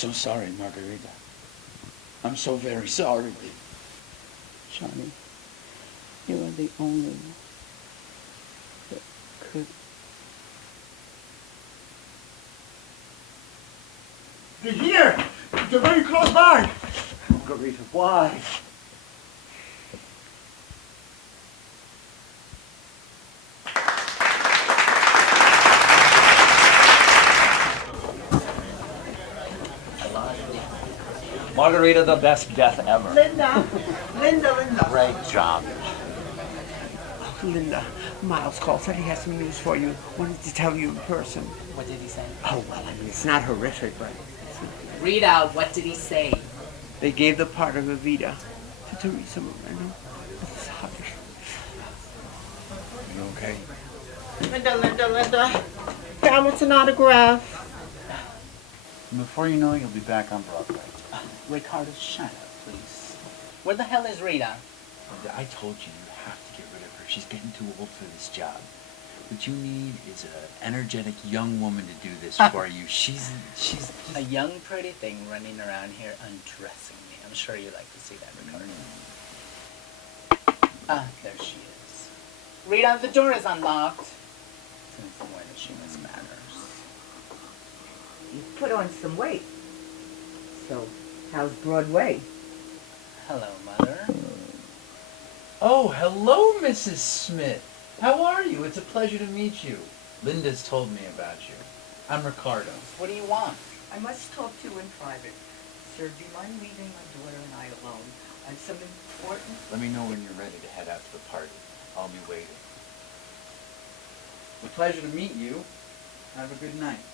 so sorry, Margarita. I'm so very sorry. Johnny, you are the only one that could. They're here! They're very close by! Margarita, why? Margarita, the best death ever. Linda. Great job. Linda, Miles called, said he has some news for you. Wanted to tell you in person. What did he say? Oh, well, I mean, it's not horrific, but Read out, what did he say? they gave the part of Evita to Teresa Moreno. Sorry. You okay? Linda. Found what's an autograph. And before you know it, you'll be back on Broadway. Ricardo, shut up, please. Where the hell is Rita? I told you have to get rid of her. She's getting too old for this job. What you need is an energetic young woman to do this for you. She's A young, pretty thing running around here undressing me. I'm sure you like to see that, Ricardo. Ah, there she is. Rita, the door is unlocked. Since when does she miss manners? You put on some weight. So, how's Broadway? Hello, Mother. Oh, hello, Mrs. Smith. How are you? It's a pleasure to meet you. Linda's told me about you. I'm Ricardo. What do you want? I must talk to you in private. Sir, do you mind leaving my daughter and I alone? I have something important. Let me know when you're ready to head out to the party. I'll be waiting. It's a pleasure to meet you. Have a good night.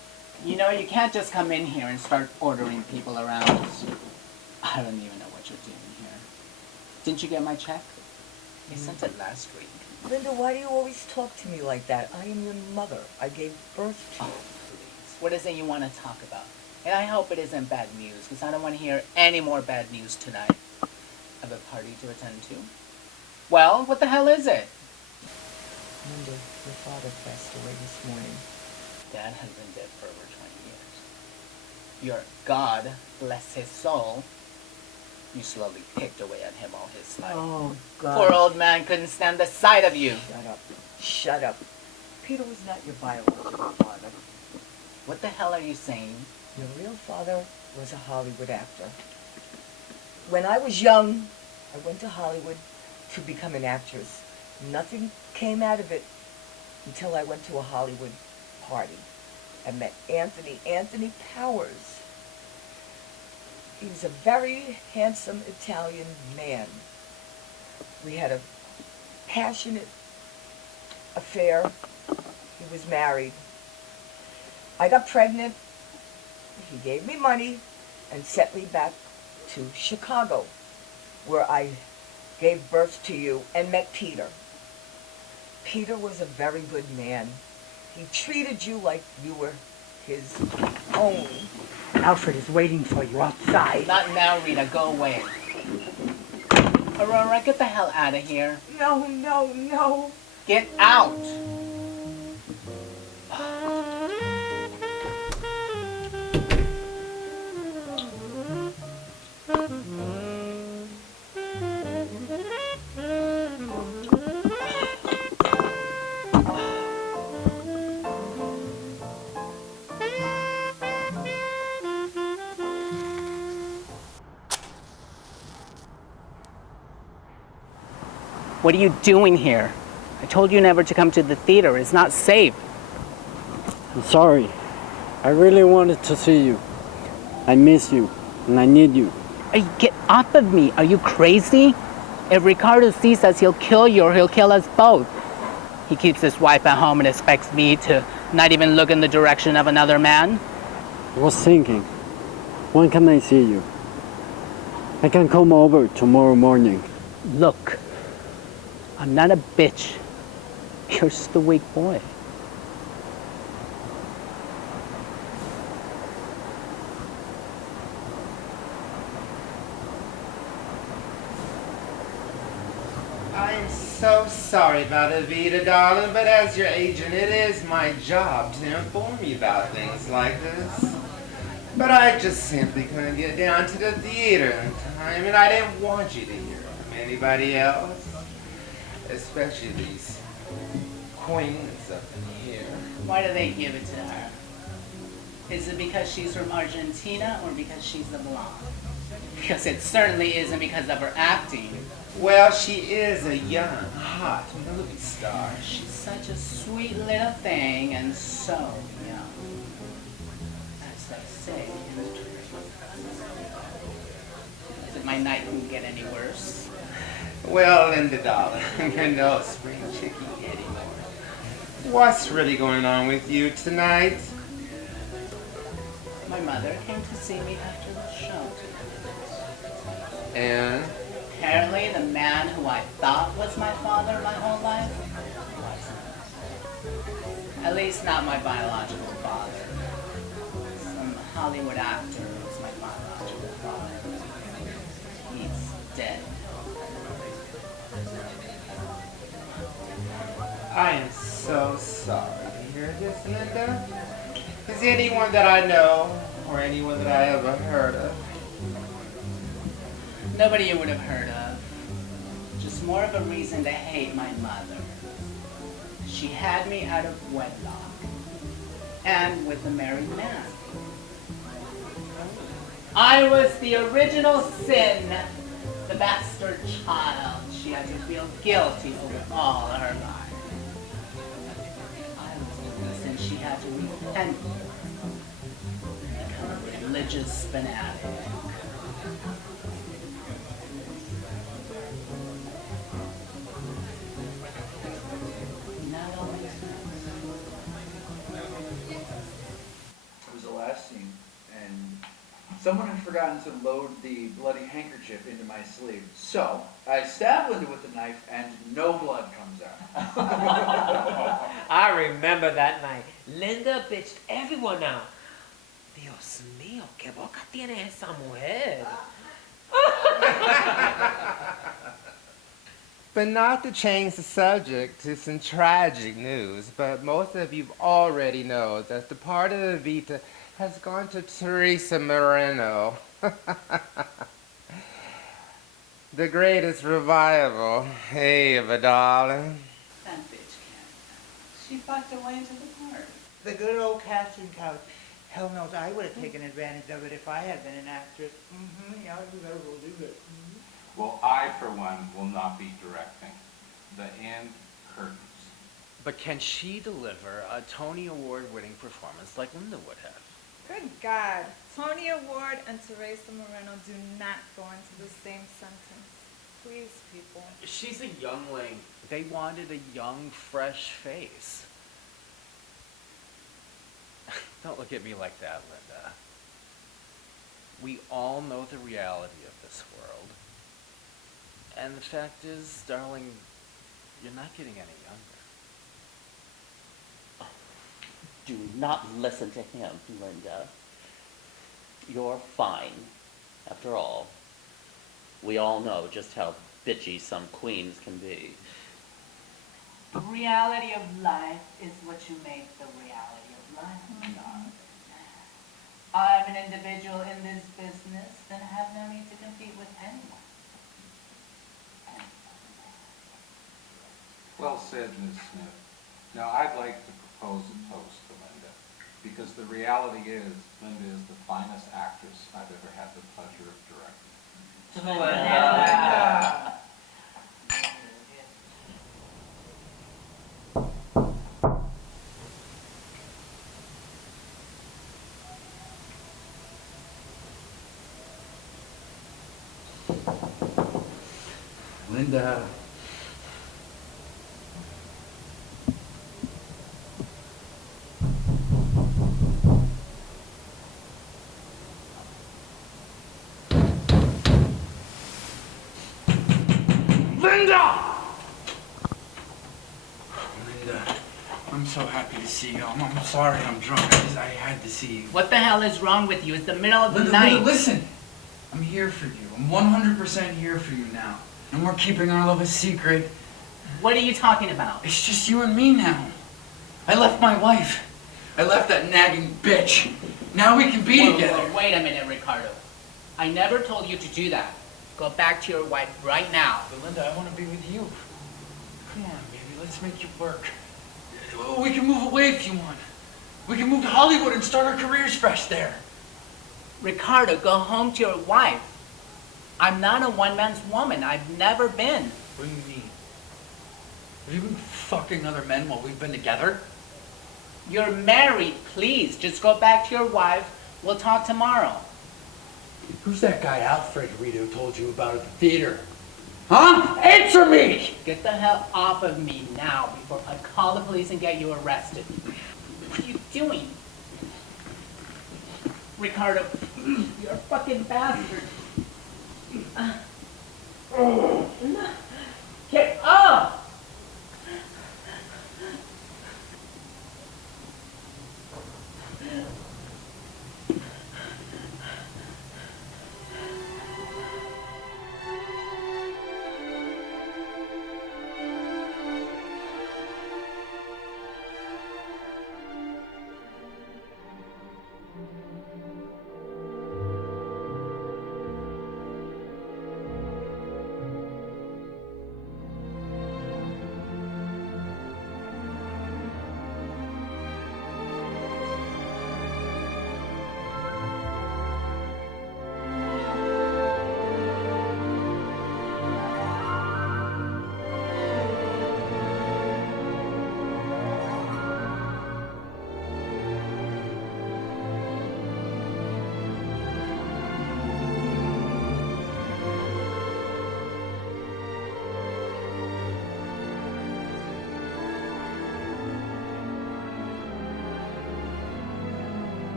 You know, you can't just come in here and start ordering people around. I don't even know what you're doing here. Didn't you get my check? You sent it last week. Linda, why do you always talk to me like that? I am your mother. I gave birth to you. Please. What is it you want to talk about? And I hope it isn't bad news, because I don't want to hear any more bad news tonight. Have a party to attend to? Well, what the hell is it? Linda, your father passed away this morning. Dad has been dead for over 20 years. Your God, bless his soul, you slowly picked away at him all his life. Oh, God. Poor old man couldn't stand the sight of you. Shut up. Shut up. Peter was not your biological father. What the hell are you saying? Your real father was a Hollywood actor. When I was young, I went to Hollywood to become an actress. Nothing came out of it until I went to a Hollywood party. I met Anthony Powers. He was a very handsome Italian man. We had a passionate affair. He was married. I got pregnant. He gave me money and sent me back to Chicago, where I gave birth to you and met Peter. Peter was a very good man. He treated you like you were his own. Alfred is waiting for you outside. Not now, Rita. Go away. Aurora, get the hell out of here. No. Get out! What are you doing here? I told you never to come to the theater. It's not safe. I'm sorry. I really wanted to see you. I miss you, and I need you. Hey, get off of me. Are you crazy? If Ricardo sees us, he'll kill you or he'll kill us both. He keeps his wife at home and expects me to not even look in the direction of another man. I was thinking, when can I see you? I can come over tomorrow morning. Look, I'm not a bitch. You're just a weak boy. I'm so sorry about Evita, darling, but as your agent, it is my job to inform you about things like this. But I just simply couldn't get down to the theater in time, and I didn't want you to hear from anybody else. Especially these queens up in here. Why do they give it to her? Is it because she's from Argentina or because she's a blonde? Because it certainly isn't because of her acting. Well, she is a young, hot movie star. She's such a sweet little thing and so young. As they say. That my night couldn't get any worse. Well, Linda, darling, you're no spring chickie anymore. What's really going on with you tonight? My mother came to see me after the show. And? Apparently the man who I thought was my father my whole life wasn't. At least not my biological father. Some Hollywood actor was my biological father. He's dead. I am so sorry to hear this, Linda. Is anyone that I know, or anyone that I ever heard of? Nobody you would have heard of. Just more of a reason to hate my mother. She had me out of wedlock. And with a married man. I was the original sin. The bastard child she had to feel guilty over all her life. I was the reason she had to repent. Become a religious fanatic. It was the last scene, and someone had forgotten to load the bloody handkerchief into my sleeve. So, I stab Linda with the knife, and no blood comes out. I remember that night. Linda bitched everyone out. Dios mío, qué boca tiene esa mujer. But not to change the subject to some tragic news, but most of you already know that the part of Evita has gone to Teresa Moreno. The greatest revival. Hey, Eva, darling. That bitch can't. She fucked her way into the part. The good old casting couch. Hell knows I would have taken advantage of it if I had been an actress. Yeah, you better go do it. Well, I, for one, will not be directing. The end curtains. But can she deliver a Tony Award-winning performance like Linda would have? Good God. Tony Award and Teresa Moreno do not go into the same sentence. Please, people. She's a youngling. They wanted a young, fresh face. Don't look at me like that, Linda. We all know the reality of this world. And the fact is, darling, you're not getting any younger. Do not listen to him, Linda. You're fine. After all, we all know just how bitchy some queens can be. The reality of life is what you make the reality of life, darling. I'm an individual in this business and have no need to compete with anyone. Well said, Ms. Smith. Now, I'd like to propose a toast to Linda, because the reality is, Linda is the finest actress I've ever had the pleasure of directing. Linda. Linda. Linda! Linda, I'm so happy to see you. I'm sorry I'm drunk. I had to see you. What the hell is wrong with you? It's the middle of the Linda, night. Linda, listen. I'm here for you. I'm 100% here for you now. And we're keeping our love a secret. What are you talking about? It's just you and me now. I left my wife. I left that nagging bitch. Now we can be Whoa, together. whoa, wait a minute, Ricardo. I never told you to do that. Go back to your wife right now. Belinda, I want to be with you. Come on, baby, let's make it work. We can move away if you want. We can move to Hollywood and start our careers fresh there. Ricardo, go home to your wife. I'm not a one-man's woman. I've never been. What do you mean? Have you been fucking other men while we've been together? You're married, please. Just go back to your wife. We'll talk tomorrow. Who's that guy Alfred Rito told you about at the theater? Huh? Answer me! Get the hell off of me now before I call the police and get you arrested. What are you doing? Ricardo, you're a fucking bastard. Get up!